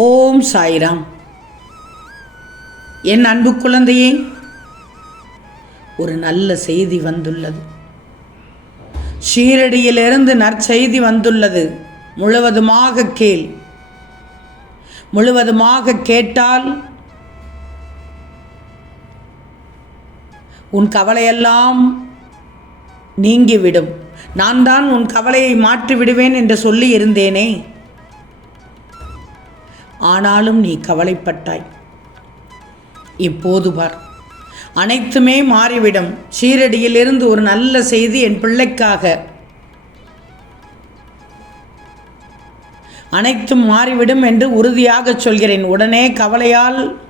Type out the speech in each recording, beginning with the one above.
ஓம் சாய்ராம். என் அன்பு குழந்தையே ஒரு நல்ல செய்தி வந்துள்ளது. ஷீரடியிலிருந்து நற்செய்தி வந்துள்ளது. முழுவதுமாக கேள். முழுவதுமாக கேட்டால் உன் கவலையெல்லாம் நீங்கிவிடும். நான் தான் உன் கவலையை மாற்றி விடுவேன் என்று சொல்லி இருந்தேனே. ஆனாலும் நீ கவலைப்பட்டாய். இப்போது பார். அனைத்துமே மாறிவிடும். சீரடியிலிருந்து ஒரு நல்ல செய்தி என் பிள்ளைக்காக. அனைத்தும் மாறிவிடும் என்று உறுதியாக சொல்கிறேன். உடனே கவலையால்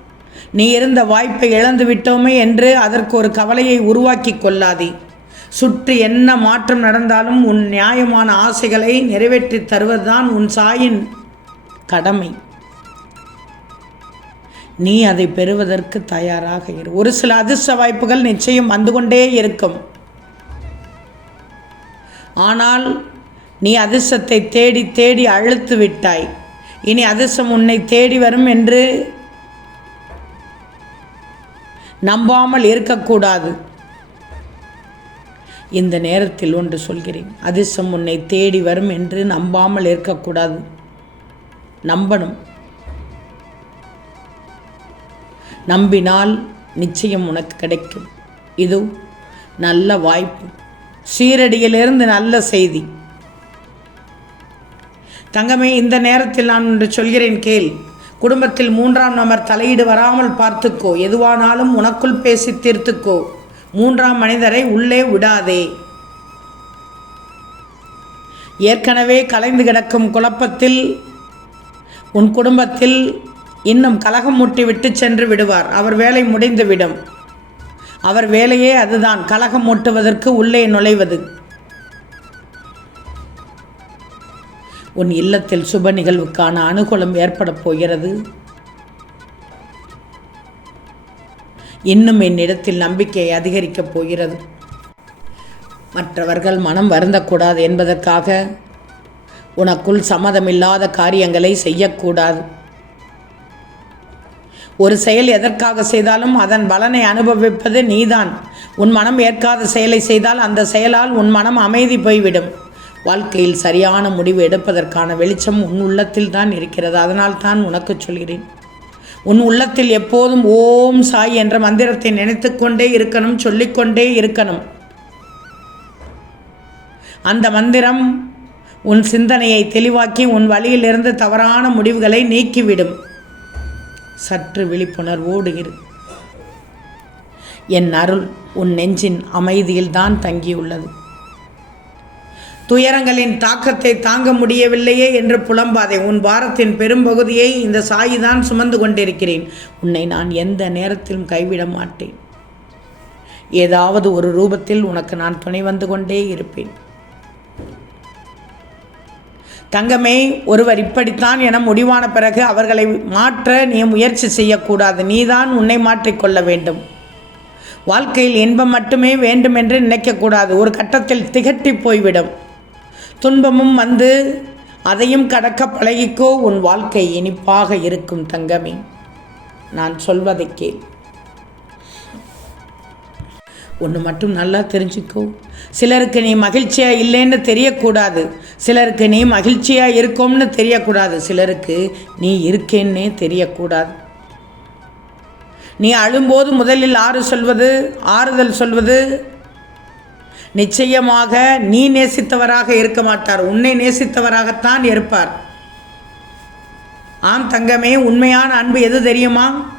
நீ இருந்த வாய்ப்பை இழந்து விட்டோமே என்று அதற்கு ஒரு கவலையை உருவாக்கி கொள்ளாதே. சுற்றி என்ன மாற்றம் நடந்தாலும் உன் நியாயமான ஆசைகளை நிறைவேற்றி தருவதுதான் உன் சாயின் கடமை. நீ அதை பெறுவதற்கு தயாராக இரு. ஒரு சில அதிர்ஷ்ட வாய்ப்புகள் நிச்சயம் வந்து கொண்டே இருக்கும். ஆனால் நீ அதிர்ஷ்டத்தை தேடி தேடி அழுத்து விட்டாய். இனி அதிர்ஷ்டம் உன்னை தேடி வரும் என்று நம்பாமல் இருக்கக்கூடாது. இந்த நேரத்தில் ஒன்று சொல்கிறேன். அதிர்ஷ்டம் உன்னை தேடி வரும் என்று நம்பாமல் இருக்கக்கூடாது. நம்பணும். நம்பினால் நிச்சயம் உனக்கு கிடைக்கும். இது நல்ல வாய்ப்பு. சீரடியிலிருந்து நல்ல செய்தி. தங்கமே இந்த நேரத்தில் நான் ஒன்று சொல்கிறேன் கேள். குடும்பத்தில் மூன்றாம் நபர் தலையீடு வராமல் பார்த்துக்கோ. எதுவானாலும் உனக்குள் பேசி தீர்த்துக்கோ. மூன்றாம் மனிதரை உள்ளே விடாதே. ஏற்கனவே கலைந்து கிடக்கும் குழப்பத்தில் உன் குடும்பத்தில் இன்னும் கலகம் மூட்டி விட்டு சென்று விடுவார். அவர் வேலை முடிந்துவிடும். அவர் வேலையே அதுதான். கலகம் மூட்டுவதற்கு உள்ளே நுழைவது. உன் இல்லத்தில் சுப நிகழ்வுக்கான அனுகூலம் ஏற்படப் போகிறது. இன்னும் என்னிடத்தில் நம்பிக்கை அதிகரிக்கப் போகிறது. மற்றவர்கள் மனம் வருந்தக்கூடாது என்பதற்காக உனக்குள் சம்மதமில்லாத காரியங்களை செய்யக்கூடாது. ஒரு செயல் எதற்காக செய்தாலும் அதன் பலனை அனுபவிப்பது நீதான். உன் மனம் ஏற்காத செயலை செய்தால் அந்த செயலால் உன் மனம் அமைதி போய்விடும். வாழ்க்கையில் சரியான முடிவு எடுப்பதற்கான வெளிச்சம் உன் உள்ளத்தில் தான் இருக்கிறது. அதனால் தான் உனக்கு சொல்கிறேன். உன் உள்ளத்தில் எப்போதும் ஓம் சாய் என்ற மந்திரத்தை நினைத்து கொண்டே இருக்கணும் சொல்லிக்கொண்டே இருக்கணும். அந்த மந்திரம் உன் சிந்தனையை தெளிவாக்கி உன் வழியிலிருந்து தவறான முடிவுகளை நீக்கிவிடும். சற்று விழிப்புணர்வோடு இரு என் அருள் உன் நெஞ்சின் அமைதியில்தான் தங்கியுள்ளது. துயரங்களின் தாக்கத்தை தாங்க முடியவில்லையே என்று புலம்பாதே உன் பாரத்தின் பெரும்பகுதியை இந்த சாயிதான் சுமந்து கொண்டிருக்கிறேன். உன்னை நான் எந்த நேரத்திலும் கைவிட மாட்டேன். ஏதாவது ஒரு ரூபத்தில் உனக்கு நான் துணை வந்து கொண்டே இருப்பேன். தங்கமே ஒருவர் இப்படித்தான் என முடிவான பிறகு அவர்களை மாற்ற நீ முயற்சி செய்யக்கூடாது. நீதான் உன்னை மாற்றிக்கொள்ள வேண்டும். வாழ்க்கையில் இன்பம் மட்டுமே வேண்டும் என்று நினைக்கக்கூடாது. ஒரு கட்டத்தில் திகட்டி போய்விடும். துன்பமும் வந்து அதையும் கடக்க பழகிக்கோ. உன் வாழ்க்கை இனிப்பாக இருக்கும் தங்கமே. நான் சொல்வதை கேள். ஒன்று மட்டும் நல்லா தெரிஞ்சுக்கோ. சிலருக்கு நீ மகிழ்ச்சியாக இல்லைன்னு தெரியக்கூடாது. சிலருக்கு நீ மகிழ்ச்சியாக இருக்கோம்னு தெரியக்கூடாது. சிலருக்கு நீ இருக்கேன்னே தெரியக்கூடாது. நீ அழும்போது முதலில் ஆறு சொல்வது ஆறுதல் சொல்வது. நிச்சயமாக நீ நேசித்தவராக இருக்க மாட்டார். உன்னை நேசித்தவராகத்தான் இருப்பார். ஆம் தங்கமே உண்மையான அன்பு எது தெரியுமா?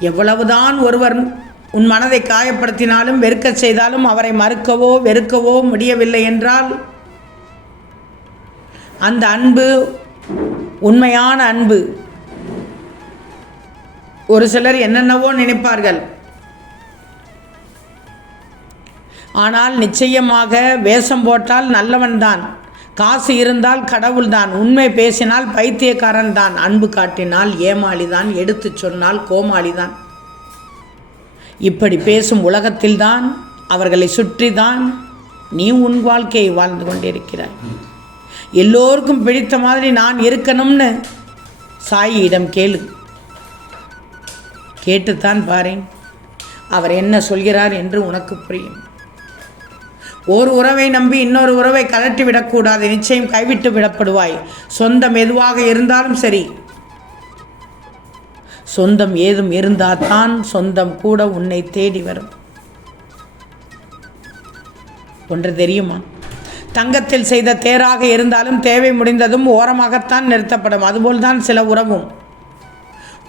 எவ்வளவுதான் ஒருவர் உன் மனதை காயப்படுத்தினாலும் வெறுக்க செய்தாலும் அவரை மறுக்கவோ வெறுக்கவோ முடியவில்லை என்றால் அந்த அன்பு உண்மையான அன்பு. ஒரு சிலர் என்னென்னவோ நினைப்பார்கள். ஆனால் நிச்சயமாக வேஷம் போட்டால் நல்லவன்தான் காசு இருந்தால் கடவுள்தான் உண்மை பேசினால் பைத்தியக்காரன் தான். அன்பு காட்டினால் ஏமாளிதான். எடுத்து சொன்னால் கோமாளிதான். இப்படி பேசும் உலகத்தில்தான் அவர்களை சுற்றிதான் நீ உன் வாழ்க்கையை வாழ்ந்து கொண்டிருக்கிறாய். எல்லோருக்கும் பிடித்த மாதிரி நான் இருக்கணும்னு சாயியிடம் கேளு. கேட்டுத்தான் பாரேன். அவர் என்ன சொல்கிறார் என்று உனக்கு புரியும். ஒரு உறவை நம்பி இன்னொரு உறவை கலட்டி விடக்கூடாது. நிச்சயம் கைவிட்டு விடப்படுவாய். சொந்தம் எதுவாக இருந்தாலும் சரி. சொந்தம் ஏதும் இருந்தால் தான் சொந்தம் கூட உன்னை தேடி வரும். ஒன்று தெரியுமா? தங்கத்தில் செய்த தேராக இருந்தாலும் தேவை முடிந்ததும் ஓரமாகத்தான் நிறுத்தப்படும். அதுபோல்தான் சில உறவும்.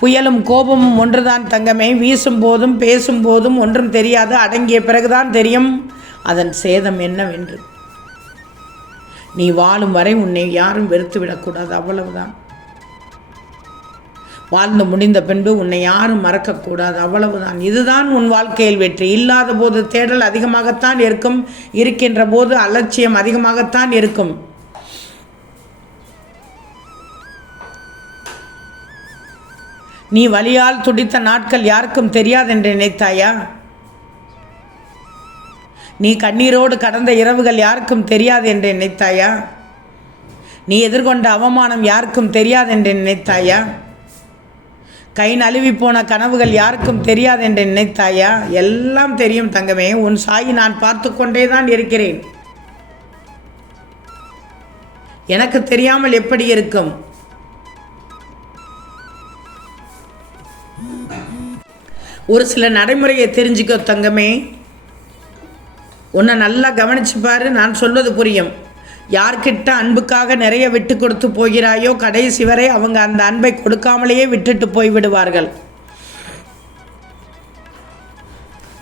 புயலும் கோபமும் ஒன்றுதான் தங்கமே. வீசும் போதும் பேசும் போதும் ஒன்றும் தெரியாது. அடங்கிய பிறகுதான் தெரியும் அதன் சேதம் என்னவென்று. நீ வாழும் வரை உன்னை யாரும் வெறுத்து விடக்கூடாது அவ்வளவுதான். வாழ்ந்து முடிந்த பின்பு உன்னை யாரும் மறக்கக்கூடாது. அவ்வளவுதான். இதுதான் உன் வாழ்க்கையில் வெற்றி. இல்லாத போது தேடல் அதிகமாகத்தான் இருக்கும். இருக்கின்ற போது அலட்சியம் அதிகமாகத்தான் இருக்கும். நீ வலியால் துடித்த நாட்கள் யாருக்கும் தெரியாதென்று நினைத்தாயா? நீ கண்ணீரோடு கடந்த இரவுகள் யாருக்கும் தெரியாது என்று நினைத்தாயா? நீ எதிர்கொண்ட அவமானம் யாருக்கும் தெரியாது என்று நினைத்தாயா? கை நழுவி போன கனவுகள் யாருக்கும் தெரியாது என்று நினைத்தாயா? எல்லாம் தெரியும் தங்கமே உன் சாயி நான் பார்த்து கொண்டே தான் இருக்கிறேன். எனக்கு தெரியாமல் எப்படி இருக்கும்? ஒரு சில நடைமுறையை தெரிஞ்சுக்கோ தங்கமே. உன்னை நல்லா கவனிச்சு பாரு நான் சொல்வது புரியும். யார்கிட்ட அன்புக்காக நிறைய விட்டு கொடுத்து போகிறாயோ கடைசி வரை அவங்க அந்த அன்பை கொடுக்காமலேயே விட்டுட்டு போய் விடுவார்கள்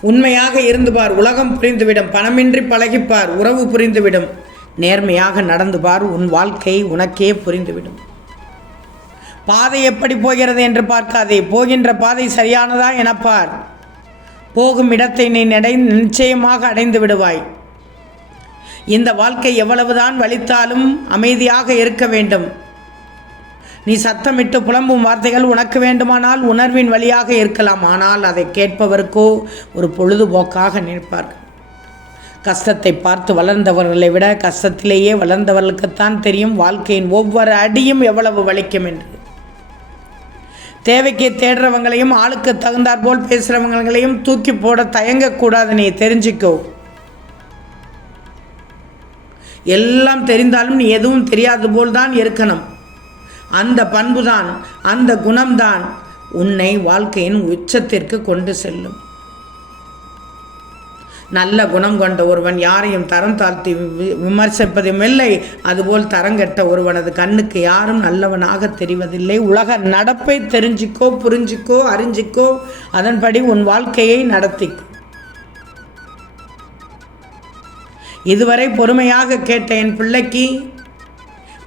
உண்மையாக இருந்து பார் உலகம் புரிந்துவிடும் பணமின்றி பழகிப்பார் உறவு புரிந்துவிடும். நேர்மையாக நடந்து பார் உன் வாழ்க்கை உனக்கே புரிந்துவிடும். பாதை எப்படி போகிறது என்று பார்க்காதே போகின்ற பாதை சரியானதா எனப்பார். போகும் இடத்தை நீ நடை நிச்சயமாக அடைந்து விடுவாய் இந்த வாழ்க்கை எவ்வளவுதான் வலித்தாலும் அமைதியாக இருக்க வேண்டும். நீ சத்தமிட்டு புலம்பும் வார்த்தைகள் உனக்கு வேண்டுமானால் உணர்வின் வழியாக இருக்கலாம். ஆனால் அதை கேட்பவருக்கோ ஒரு பொழுதுபோக்காக நிற்பார்கள். கஷ்டத்தை பார்த்து வளர்ந்தவர்களை விட கஷ்டத்திலேயே வளர்ந்தவர்களுக்குத்தான் தெரியும் வாழ்க்கையின் ஒவ்வொரு அடியும் எவ்வளவு வலிக்கும் என்று. தேவைக்கு தேடுறவங்களையும் ஆளுக்கு தகுந்தாற்போல் பேசுகிறவங்களையும் தூக்கி போட தயங்கக்கூடாது நீ தெரிஞ்சுக்கோ. எல்லாம் தெரிந்தாலும் நீ எதுவும் தெரியாது போல் தான் இருக்கணும். அந்த பண்புதான் அந்த குணம்தான் உன்னை வாழ்க்கையின் உச்சத்திற்கு கொண்டு செல்லும். நல்ல குணம் கொண்ட ஒருவன் யாரையும் தரம் தாழ்த்தி வி- விமர்சிப்பதும் இல்லை. அதுபோல் தரங்கெட்ட ஒருவனது கண்ணுக்கு யாரும் நல்லவனாக தெரிவதில்லை. உலக நடப்பை தெரிஞ்சிக்கோ புரிஞ்சிக்கோ அறிஞ்சிக்கோ அதன்படி உன் வாழ்க்கையை நடத்திக்கோ இதுவரை பொறுமையாக கேட்ட என் பிள்ளைக்கு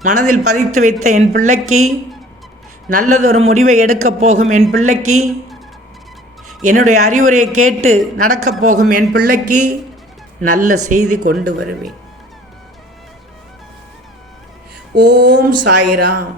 மனதில் பதித்து வைத்த என் பிள்ளைக்கு நல்லதொரு முடிவை எடுக்கப் போகும் என் பிள்ளைக்கு என்னுடைய அறிவுரையை கேட்டு நடக்கப் போகும் என் பிள்ளைக்கு நல்ல செய்தி கொண்டு வருவேன். ஓம் சாய்ராம்.